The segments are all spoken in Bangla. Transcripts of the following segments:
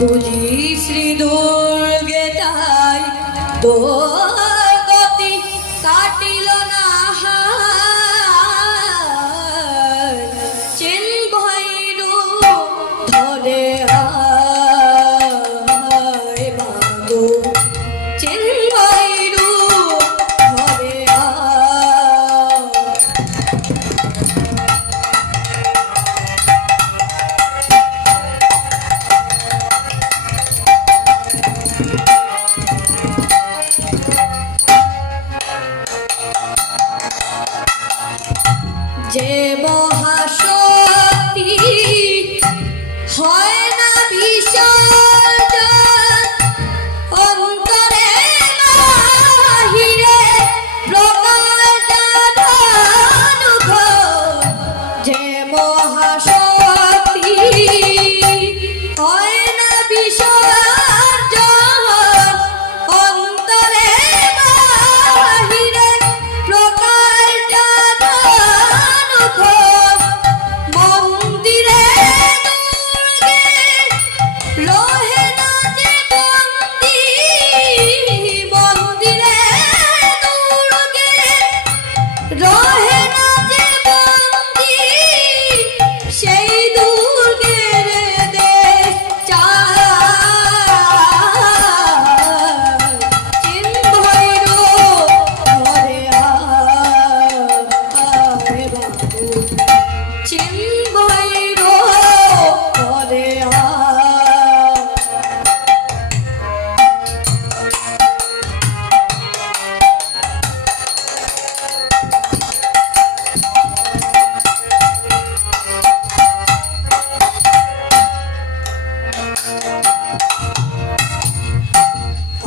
তুলি শ্রী দুর্গে তাই দো গতি কাটি Jai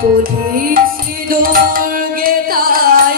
পুলিশ দুর্গে তাই।